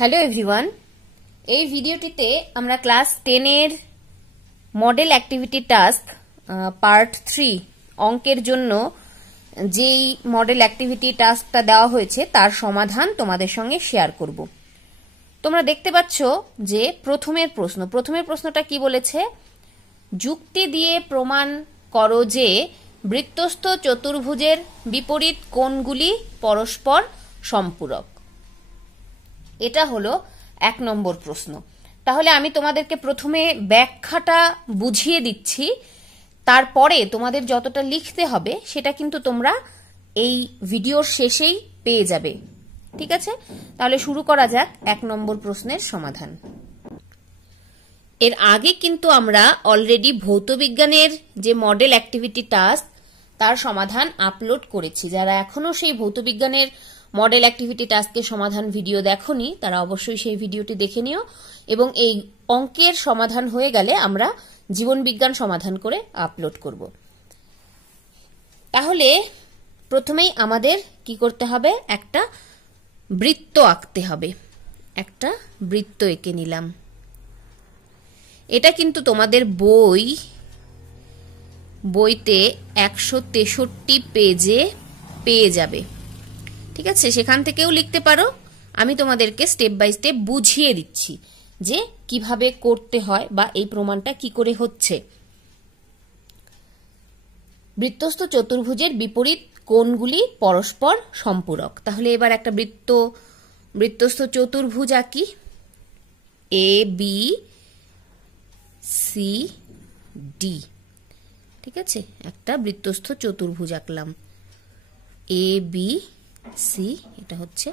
Hello everyone, এই ভিডিওটিতে আমরা ক্লাস 10 এর মডেল অ্যাক্টিভিটি টাস্ক পার্ট 3 অঙ্কের জন্য যেই মডেল অ্যাক্টিভিটি টাস্কটা দেওয়া হয়েছে তার সমাধান তোমাদের সঙ্গে শেয়ার করব। তোমরা দেখতে পাচ্ছ যে প্রথমের প্রশ্নটা কি বলেছে, যুক্তি দিয়ে প্রমাণ করো যে বৃত্তস্থ চতুর্ভুজের বিপরীত কোণগুলি পরস্পর সম্পূরক। এটা হলো 1 নম্বর প্রশ্ন। তাহলে আমি তোমাদেরকে প্রথমে ব্যাখ্যাটা বুঝিয়ে দিচ্ছি, তারপরে তোমাদের যতটা লিখতে হবে সেটা কিন্তু তোমরা এই ভিডিওর শেষেই পেয়ে যাবে। ঠিক আছে, তাহলে শুরু করা যাক 1 নম্বর প্রশ্নের সমাধান। এর আগে কিন্তু আমরা অলরেডি ভৌতবিজ্ঞানের যে মডেল অ্যাক্টিভিটি টাস্ক তার সমাধান আপলোড করেছি। যারা এখনো সেই ভৌতবিজ্ঞানের মডেল অ্যাক্টিভিটি টাস্কের সমাধান ভিডিও দেখোনি তারা অবশ্যই সেই ভিডিওটি দেখে নিও, এবং এই অঙ্কের সমাধান হয়ে গেলে আমরা জীবন বিজ্ঞান সমাধান করে আপলোড করব। তাহলে প্রথমেই আমাদের কি করতে হবে, একটা বৃত্ত আঁকতে হবে। একটা বৃত্ত এঁকে নিলাম। এটা কিন্তু তোমাদের বইতে 163 পেজে পেয়ে যাবে। ঠিক আছে, সেখান থেকেও লিখতে পারো। আমি তোমাদেরকে স্টেপ বাই স্টেপ বুঝিয়ে দিচ্ছি যে কিভাবে করতে হয় বা এই প্রমাণটা কি করে হচ্ছে। বৃত্তস্থ চতুর্ভুজের বিপরীত কোণগুলি পরস্পর সম্পূরক। তাহলে এবার একটা বৃত্তস্থ চতুর্ভুজ আঁকি। এ বি সি ডি। ঠিক আছে, একটা বৃত্তস্থ চতুর্ভুজ আঁকলাম। এ বি সি, এটা হচ্ছে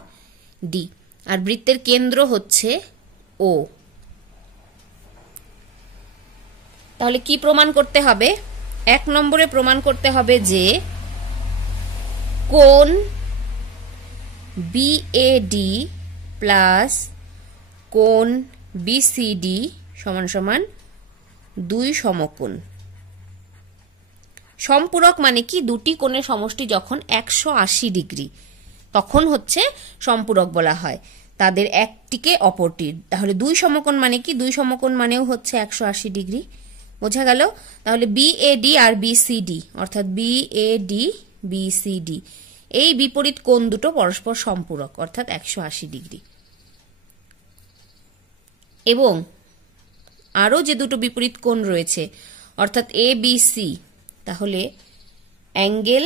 ডি, আর বৃত্তের কেন্দ্র হচ্ছে ও। তাহলে কি প্রমাণ করতে হবে? 1 নম্বরে প্রমাণ করতে হবে যে কোণ বিএডি প্লাস কোণ বিসিডি সমান সমান 2 সমকোণ। সম্পূরক মানে কি, দুটি কোণের সমষ্টি যখন 180 ডিগ্রি তখন হচ্ছে সম্পূরক বলা হয়, তাদের একটিকে অপরটির। তাহলে 2 সমকোণ মানে কি, 2 সমকোণ মানেও হচ্ছে 180 ডিগ্রি। বোঝা গেল? তাহলে বিএডি আর বিসিডি অর্থাৎ বিএডি বিসিডি এই বিপরীত কোণ দুটো পরস্পর সম্পূরক অর্থাৎ 180 ডিগ্রি। এবং আরো যে দুটো বিপরীত কোণ রয়েছে অর্থাৎ এ বি সি, তাহলে angle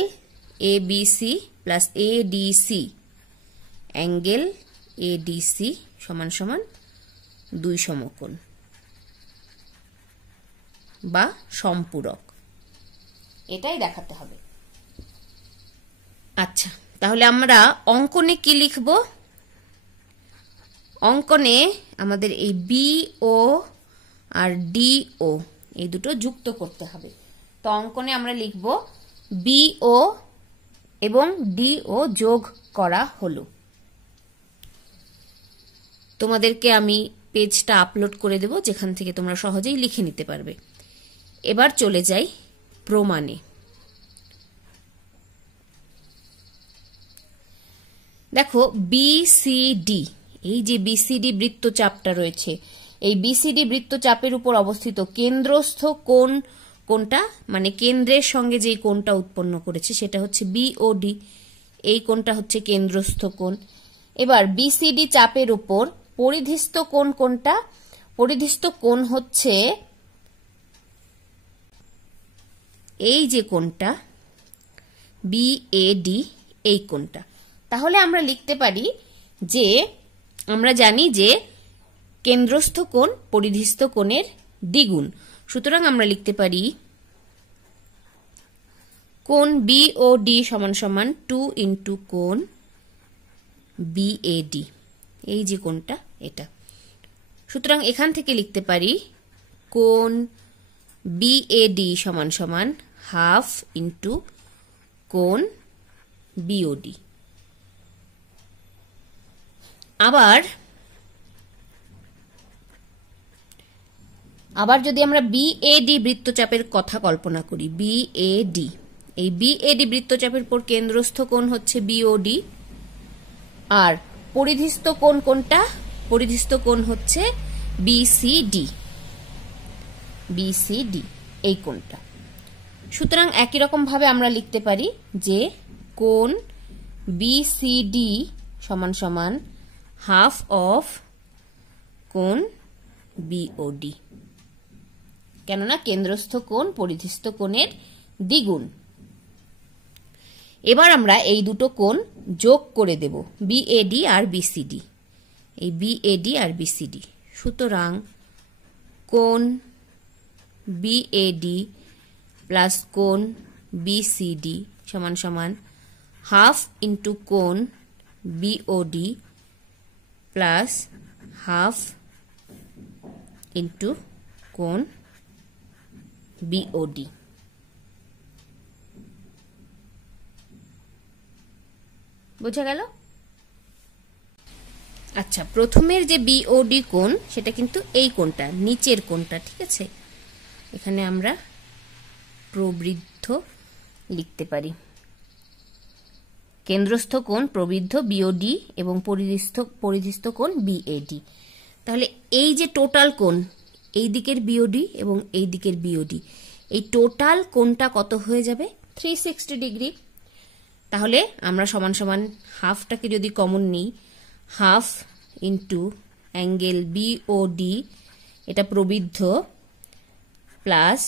A B C plus ADC, angle ADC সমান সমান 2 সমকোণ বা সম্পূরক। এটাই দেখাতে হবে। আচ্ছা, তাহলে আমরা অঙ্কনে কি লিখব? অঙ্কনে আমাদের এই বিও আর ডিও এই দুটো যুক্ত করতে হবে। তো অঙ্কনে আমরা লিখব বিও এবং ডিও যোগ করা হলো। তোমাদেরকে আমি পেজটা আপলোড করে দেব যেখান থেকে তোমরা সহজেই লিখে নিতে পারবে। এবার চলে যাই প্রমাণে। দেখো বিসিডি, এই যে বিসিডি বৃত্তচাপটা রয়েছে, এই বিসিডি বৃত্তচাপের উপর অবস্থিত কেন্দ্রস্থ কোণ কোনটা, মানে কেন্দ্রের সঙ্গে যে কোণটা উৎপন্ন করেছে সেটা হচ্ছে বিওডি। এই কোণটা হচ্ছে কেন্দ্রস্থ কোণ। এবার বিসিডি চাপের উপর পরিধিস্থ কোণ কোনটা? পরিধিস্থ কোণ হচ্ছে এই যে কোণটা বিএডি, এই কোণটা। তাহলে আমরা লিখতে পারি যে আমরা জানি যে কেন্দ্রস্থ কোণ পরিধিস্থ কোণের দ্বিগুণ। সুতরাং আমরা লিখতে পারি কোণ বিওডি সমান সমান 2 ইন্টু কোণ বিএডি, এই যে কোণটা এটা। সুতরাং এখান থেকে লিখতে পারি কোণ বিএডি সমান সমান 1/2 ইন্টু কোণ বিওডি। আবার যদি আমরা বিএডি বৃত্তচাপের কথা কল্পনা করি, বিএডি, এই বিএডি বৃত্তচাপের উপর কেন্দ্রস্থ কোণ হচ্ছে বিওডি, আর পরিধিস্থ কোণ কোনটা? পরিধিস্থ কোণ হচ্ছে বিসিডি, বিসিডি এই কোণটা। সুতরাং একই রকম ভাবে আমরা লিখতে পারি যে কোণ বিসিডি সমান সমান হাফ অফ কোণ বিওডি, কেননা কেন্দ্রস্থ কোণ পরিধিস্থ কোণের দ্বিগুণ। এবার আমরা এই দুটো কোণ যোগ করে দেব, বিএডি আর বিসিডি, এই বিএডি আর বিসিডি। সুতরাং কোণ বিএডি প্লাস কোণ বিসিডি সমান সমান হাফ ইন্টু কোণ বিওডি প্লাস হাফ ইন্টু কোণ বিওডি। বোঝা গেল? আচ্ছা, প্রথমের যে বিওডি কোণ সেটা কিন্তু এই কোণটা, নিচের কোণটা, ঠিক আছে? এখানে আমরা প্রবৃদ্ধ লিখতে পারি। কেন্দ্রস্থ কোণ প্রবৃদ্ধ বিওডি এবং পরিধিস্থ কোণ বিএডি। তাহলে এই যে টোটাল কোণ, এই দিকের বিওডি এবং এই দিকের বিওডি, এই টোটাল কোণটা কত হয়ে যাবে? 360 ডিগ্রি। তাহলে আমরা সমান সমান হাফটাকে যদি কমন নিই, হাফ ইন্টু অ্যাঙ্গেল বিওডি, এটা প্রবৃদ্ধ, প্লাস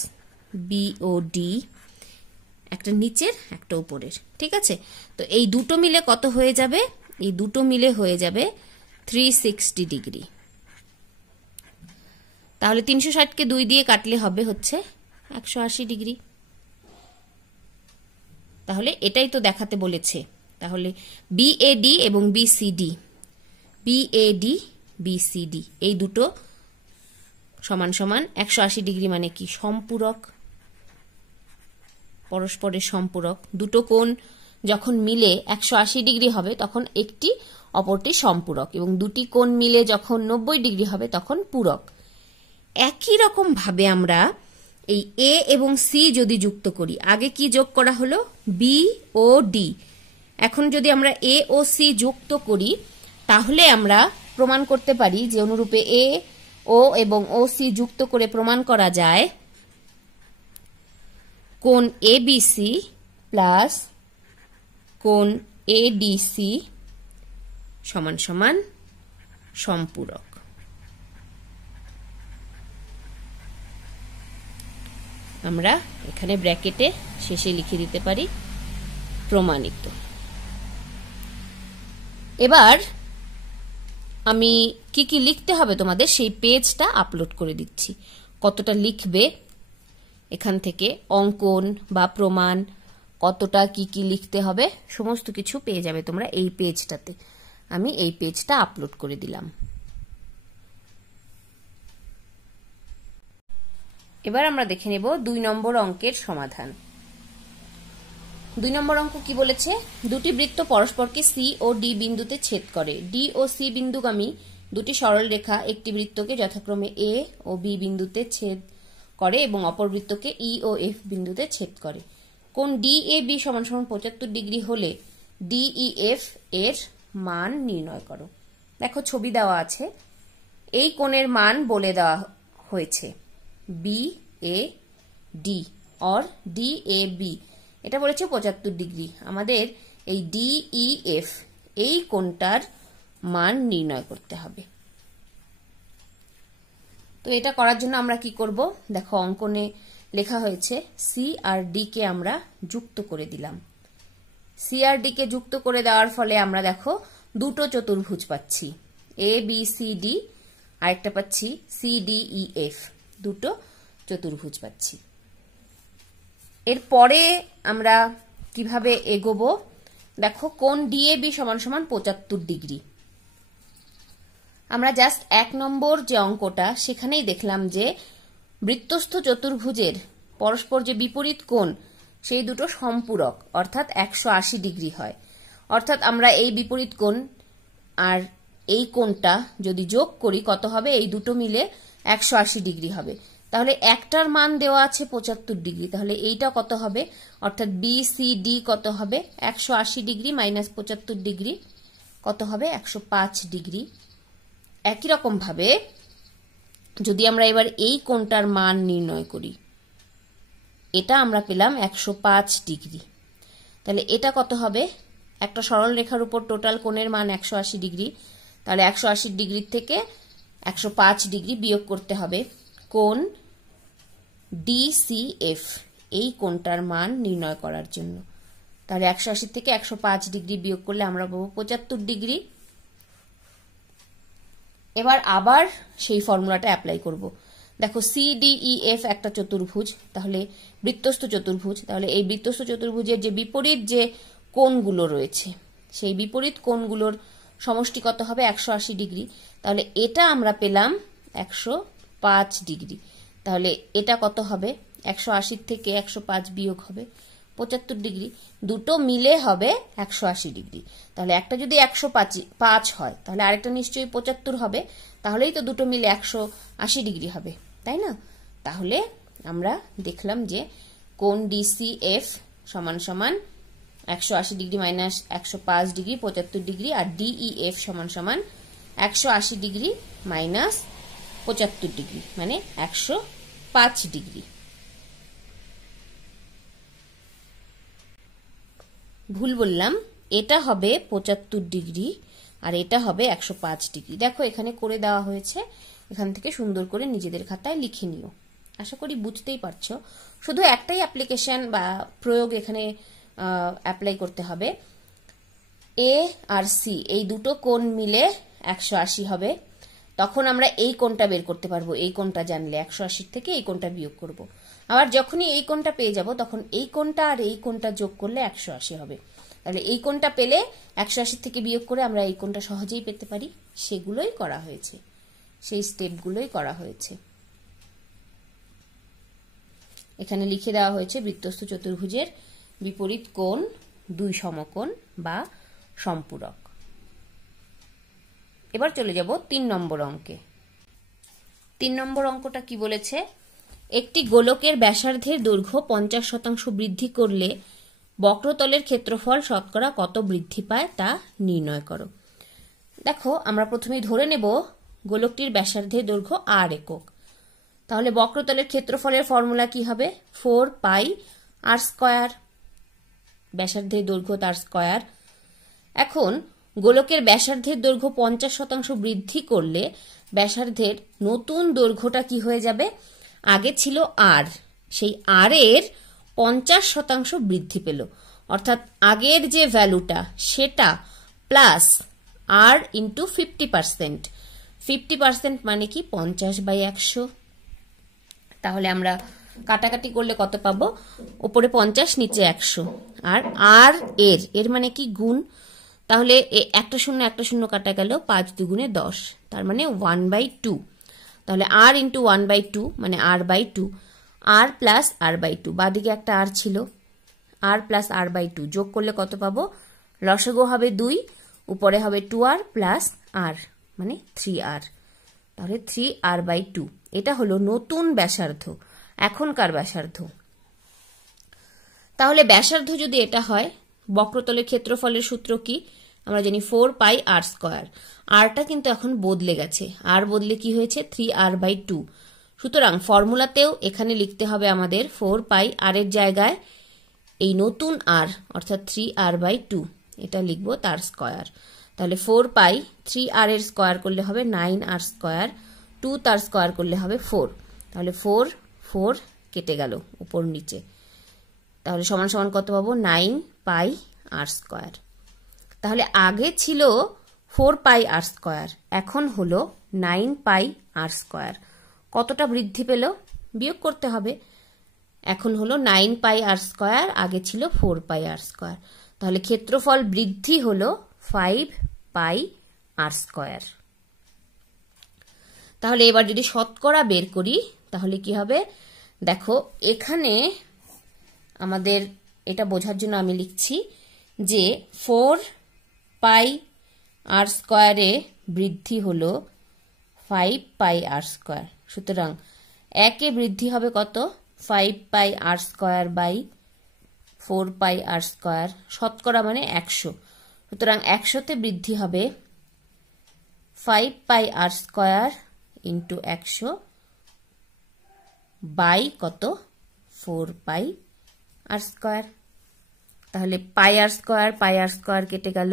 বিওডি, একটা নিচের একটা উপরের, ঠিক আছে? তো এই দুটো মিলে কত হয়ে যাবে? এই দুটো মিলে হয়ে যাবে 360 ডিগ্রি। তাহলে 360কে 2 দিয়ে কাটলে হবে হচ্ছে 180 ডিগ্রি। তাহলে এটাই তো দেখাতে বলেছে। তাহলে বিএডি এবং বিসিডি, বিএডি বিসিডি এই দুটো সমান সমান 180 ডিগ্রি, মানে কি? সম্পূরক, পরস্পরের সম্পূরক। দুটো কোণ যখন মিলে 180 ডিগ্রি হবে তখন একটি অপরটি সম্পূরক, এবং দুটি কোণ মিলে যখন 90 ডিগ্রি হবে তখন পূরক। একই রকম ভাবে আমরা এই এ এবং সি যদি যুক্ত করি, আগে কি যোগ করা হলো? বি ও ডি। এখন যদি আমরা এ ও সি যুক্ত করি তাহলে আমরা প্রমাণ করতে পারি যে অনুরূপে এ ও এবং ও সি যুক্ত করে প্রমাণ করা যায় কোণ এবিসি প্লাস কোণ এডিসি সমান সমান সম্পূরক। আমরা এখানে ব্র্যাকেটে শেষে লিখে দিতে পারি প্রমাণিত। এবার আমি কি কি লিখতে হবে তোমাদের সেই পেজটা আপলোড করে দিচ্ছি। কতটা লিখবে এখান থেকে, অঙ্কন বা প্রমাণ, কতটা কি কি লিখতে হবে সমস্ত কিছু পেয়ে যাবে তোমরা এই পেজটাতে। আমি এই পেজটা আপলোড করে দিলাম। এবার আমরা দেখে নেব 2 নম্বর অঙ্কের সমাধান। 2 নম্বর অঙ্ক কি বলেছে? দুটি বৃত্ত পরস্পরকে সি ও ডি বিন্দুতে ছেদ করে। ডি ও সি বিন্দুগামী দুটি সরল রেখা একটি বৃত্তকে যথাক্রমে এ ও বি বিন্দুতে ছেদ করে এবং অপর বৃত্তকে ই ও এফ বিন্দুতে ছেদ করে। কোণ ডিএবি সমান সমান 75 ডিগ্রি হলে ডিইএফ এর মান নির্ণয় করো। দেখো ছবি দেওয়া আছে, এই কোণের মান বলে দেওয়া হয়েছে BAD or DAB, এটা বলেছে 75 ডিগ্রি। আমাদের এই DEF এই কোণটার মান নির্ণয় করতে হবে। তো এটা করার জন্য আমরা কি করব? দেখো অঙ্কনে লেখা হয়েছে সি আর ডি কে আমরা যুক্ত করে দিলাম। সি আর ডি কে যুক্ত করে দেওয়ার ফলে আমরা দেখো দুটো চতুর্ভুজ পাচ্ছি, ABCD, আরেকটা পাচ্ছি CDEF, দুটো চতুর্ভুজ পাচ্ছি। এরপরে আমরা কিভাবে এগোবো? দেখো কোণ ডিএবি সমান সমান 75 ডিগ্রি। আমরা জাস্ট 1 নম্বর যে অঙ্কটা সেখানেই দেখলাম যে বৃত্তস্থ চতুর্ভুজের পরস্পর যে বিপরীত কোণ সেই দুটো সম্পূরক, অর্থাৎ 180 ডিগ্রি হয়। অর্থাৎ আমরা এই বিপরীত কোণ আর এই কোণটা যদি যোগ করি কত হবে? এই দুটো মিলে 180 ডিগ্রি হবে। তাহলে একটার মান দেওয়া আছে 75 ডিগ্রি, তাহলে এইটা কত হবে? অর্থাৎ BCD কত হবে? 180 ডিগ্রি মাইনাস 75 ডিগ্রি কত হবে? 105 ডিগ্রি। একই রকম ভাবে যদি আমরা এবার এই কোণটার মান নির্ণয় করি, এটা আমরা পেলাম 105 ডিগ্রি। তাহলে এটা কত হবে? একটা সরল রেখার উপর টোটাল কোণের মান 180 ডিগ্রি। তাহলে 180 ডিগ্রির থেকে 105 ডিগ্রি বিয়োগ করতে হবে কোণ DCF, এই কোণটার মান নির্ণয় করার জন্য। তাহলে 180 থেকে 105 ডিগ্রি বিয়োগ করলে আমরা পাবো 75 ডিগ্রি। এবার আবার সেই ফর্মুলাটা অ্যাপ্লাই করব। দেখো CDEF একটা চতুর্ভুজ, তাহলে বৃত্তস্থ চতুর্ভুজ। তাহলে এই বৃত্তস্থ চতুর্ভুজের যে বিপরীত যে কোণগুলো রয়েছে, সেই বিপরীত কোণগুলোর সমষ্টি কত হবে? 180 ডিগ্রি। তাহলে এটা আমরা পেলাম 105 ডিগ্রি। তাহলে এটা কত হবে? 180 থেকে 105 বিয়োগ হবে 75 ডিগ্রি। দুটো মিলে হবে 180 ডিগ্রি। তাহলে একটা যদি 105 হয়, তাহলে আরেকটা নিশ্চয়ই 75 হবে। তাহলেই তো দুটো মিলে 180 ডিগ্রি হবে, তাই না? তাহলে আমরা দেখলাম যে কোণ DCF সমান সমান 180 ডিগ্রি মাইনাস 105 ডিগ্রি 75 ডিগ্রি, আর DEF সমান সমান 180 ডিগ্রি মাইনাস 75 ডিগ্রি মানে 105 ডিগ্রি। ভুল বললাম, এটা হবে 75 ডিগ্রি আর এটা হবে 105 ডিগ্রি। দেখো এখানে করে দেওয়া হয়েছে, এখান থেকে সুন্দর করে নিজেদের খাতায় লিখে নিও। আশা করি বুঝতেই পারছো। শুধু একটাই অ্যাপ্লিকেশন বা প্রয়োগ এখানে অ্যাপ্লাই করতে হবে। এ আর সি এই দুটো কোণ মিলে 180 হবে। তখন আমরা এই কোণটা বের করতে পারবো, এই কোণটা জানলে 180 থেকে এই কোণটা বিয়োগ করব। আবার যখনই এই কোণটা পেয়ে যাব, তখন এই কোণটা আর এই কোণটা যোগ করলে 180 হবে। তাহলে এই কোণটা পেলে 180 থেকে বিয়োগ করে আমরা এই কোণটা সহজেই পেতে পারি। সেগুলোই করা হয়েছে, সেই স্টেপগুলোই করা হয়েছে। এখানে লিখে দেওয়া হয়েছে বৃত্তস্থ চতুর্ভুজের বিপরীত কোণ দুই সমকোণ বা সম্পূরক। এবার চলে যাব 3 নম্বর অঙ্কে। 3 নম্বর অঙ্কটা কি বলেছে? একটি গোলকের ব্যাসার্ধের দৈর্ঘ্য 50% বৃদ্ধি করলে বক্রতলের ক্ষেত্রফল শতকরা কত বৃদ্ধি পায় তা নির্ণয় করো। দেখো আমরা প্রথমেই ধরে নেব গোলকটির ব্যাসার্ধের দৈর্ঘ্য r একক। তাহলে বক্রতলের ক্ষেত্রফলের ফর্মুলা কি হবে? 4 পাই r স্কয়ার, ব্যাসার্ধের দৈর্ঘ্য তার স্কয়ার। এখন গোলকের ব্যাসার্ধের দৈর্ঘ্য 50% বৃদ্ধি করলে ব্যাসার্ধের নতুন দৈর্ঘ্যটা কি হয়ে যাবে? আগে ছিল r, সেই r এর 50% বৃদ্ধি পেল, অর্থাৎ আগের যে ভ্যালুটা সেটা প্লাস r ইন্টু 50%। 50% মানে কি? 50/100। তাহলে আমরা কাটাকাটি করলে কত পাবো? উপরে 50 নিচে 100, আর r এর মানে কি? গুণ। তাহলে একটা শূন্য কাটা গেল, 5 দুগুণে 10, তার মানে 1/2। তাহলে r ইন্টু 1/2 মানে r/2, r প্লাস r/2, বাদিকে একটা r ছিল, r প্লাস r/2 যোগ করলে কত পাবো? লসাগু হবে 2, উপরে হবে 2r প্লাস r মানে 3r। তাহলে 3r/2 এটা হলো নতুন ব্যাসার্ধ, এখনকার ব্যাসার্ধ। তাহলে ব্যাসার্ধ যদি এটা হয়, বক্রতলের ক্ষেত্রফলের সূত্র কি? আমরা জানি 4 পাই r স্কয়ার। rটা কিন্তু এখন বদলে গেছে, r বদলে কি হয়েছে? 3r/2। সুতরাং ফর্মুলাতেও এখানে লিখতে হবে আমাদের 4 পাই r এর জায়গায় এই নতুন r অর্থাৎ 3r/2, এটা লিখবো তার স্কয়ার। তাহলে 4 পাই 3r এর স্কয়ার করলে হবে 9r স্কয়ার, 2 তার স্কয়ার করলে হবে 4। তাহলে 4 কেটে গেল উপর নিচে, তাহলে সমান সমান কত পাবো? 9 পাই r স্কয়ার। তাহলে আগে ছিল 4 পাই r স্কয়ার, এখন হলো 9 পাই r স্কয়ার। কতটা বৃদ্ধি পেল? বিয়োগ করতে হবে। এখন হলো 9 পাই r স্কয়ার, আগে ছিল 4 পাই r স্কয়ার। তাহলে ক্ষেত্রফল বৃদ্ধি হলো 5 পাই r স্কয়ার। তাহলে এবার যদি শতকরা বের করি তাহলে কি হবে? দেখো এখানে আমাদের এটা বোঝার জন্য আমি লিখছি যে 4 পাই r স্কয়ারে বৃদ্ধি হলো 5 পাই r স্কয়ার। সুতরাং একে বৃদ্ধি হবে কত? 5 pi r square by 4 pi r square. শতকরা মানে 100, সুতরাং 100তে বৃদ্ধি হবে 5 pi r square into 100 by কত 4 পাই আর স্কয়ার। তাহলে পাই আর স্কয়ার কেটে গেল,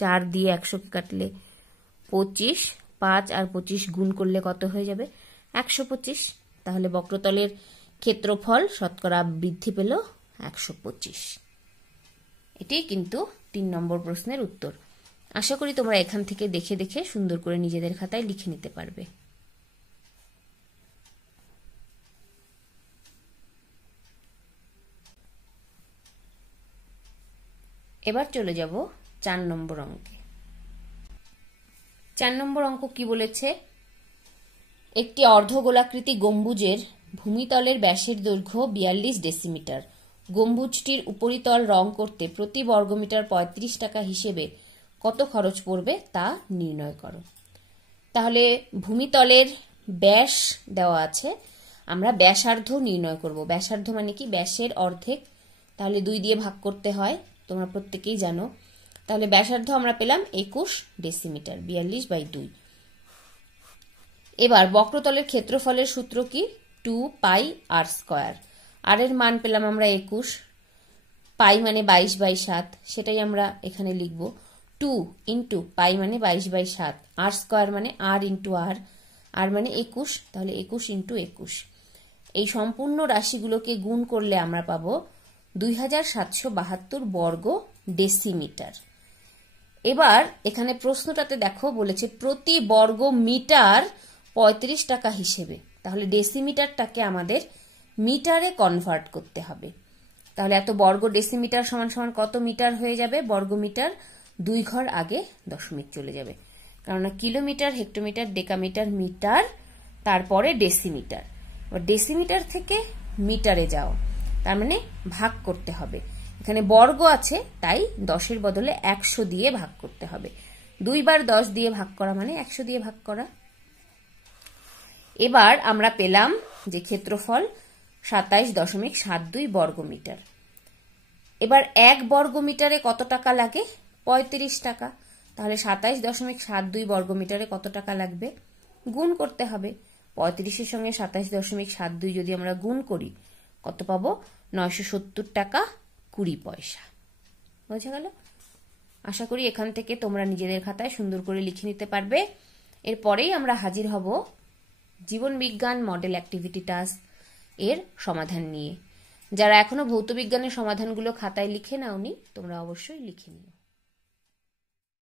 4 দিয়ে 100 কে কাটলে 25, 5 আর 25 গুণ করলে কত হয়ে যাবে 125। তাহলে বক্রতলের ক্ষেত্রফল শতকরা বৃদ্ধি পেল 125। এটাই কিন্তু 3 নম্বর প্রশ্নের উত্তর। আশা করি তোমরা এখান থেকে দেখে দেখে সুন্দর করে নিজেদের খাতায় লিখে নিতে পারবে। এবার চলে যাব 4 নম্বর অঙ্কে। 4 নম্বর অঙ্ক কি বলেছে, একটি অর্ধগোলাকৃতি গম্বুজের ভূমিতলের ব্যাসের দৈর্ঘ্য 42 ডেসিমিটার। গম্বুজটির উপরিতল রং করতে প্রতি বর্গমিটার 35 টাকা হিসেবে কত খরচ পড়বে তা নির্ণয় করো। তাহলে ভূমিতলের ব্যাস দেওয়া আছে, আমরা ব্যাসার্ধ নির্ণয় করব। ব্যাসার্ধ মানে কি, ব্যাসের অর্ধেক, তাহলে 2 দিয়ে ভাগ করতে হয়, তোমরা প্রত্যেকেই জানো। তাহলে ব্যাসার্ধ আমরা পেলাম 21 ডেসিমিটার, 42/2। এবার বক্রতলের ক্ষেত্রফলের সূত্র কি, 2 পাই আর স্কয়ার। আর এর মান পেলাম আমরা 21, পাই মানে 22/7, সেটাই আমরা এখানে লিখব। 2 ইন্টু পাই মানে 22/7, আর স্কয়ার মানে আর ইন্টু আর মানে 21, তাহলে 21 ইন্টু 21। এই সম্পূর্ণ রাশিগুলোকে গুণ করলে আমরা পাবো 2772 বর্গ ডেসিমিটার। এবার এখানে প্রশ্নটাতে দেখো বলেছে প্রতি বর্গ মিটার 35 টাকা হিসেবে, তাহলে ডেসিমিটারটাকে আমাদের মিটারে কনভার্ট করতে হবে। তাহলে এত বর্গ ডেসিমিটার সমান সমান কত মিটার হয়ে যাবে, বর্গ মিটার 2 ঘর আগে দশমিক চলে যাবে, কারণ কিলোমিটার, হেক্টোমিটার, ডেকামিটার, মিটার, তারপরে ডেসিমিটার। ডেসিমিটার থেকে মিটারে যাও, তার মানে ভাগ করতে হবে। এখানে বর্গ আছে তাই 10-এর বদলে 100 দিয়ে ভাগ করতে হবে। 2 বার 10 দিয়ে ভাগ করা মানে 100 দিয়ে ভাগ করা। এবার আমরা পেলাম যে ক্ষেত্রফল 27.72 বর্গমিটার। এবার 1 বর্গমিটারে কত টাকা লাগে, 35 টাকা। তাহলে 27.72 বর্গমিটারে কত টাকা লাগবে, গুণ করতে হবে। 35-এর সঙ্গে 27.72 যদি আমরা গুণ করি কত পাবো, 970 টাকা 20 পয়সা। বোঝা গেল? আশা করি এখান থেকে তোমরা নিজেদের খাতায় সুন্দর করে লিখে নিতে পারবে। এরপরেই আমরা হাজির হব জীবন বিজ্ঞান মডেল অ্যাক্টিভিটি টাস্ক এর সমাধান নিয়ে। যারা এখনো ভৌত বিজ্ঞানের সমাধানগুলো খাতায় লিখে নাওনি, তোমরা অবশ্যই লিখে নিও।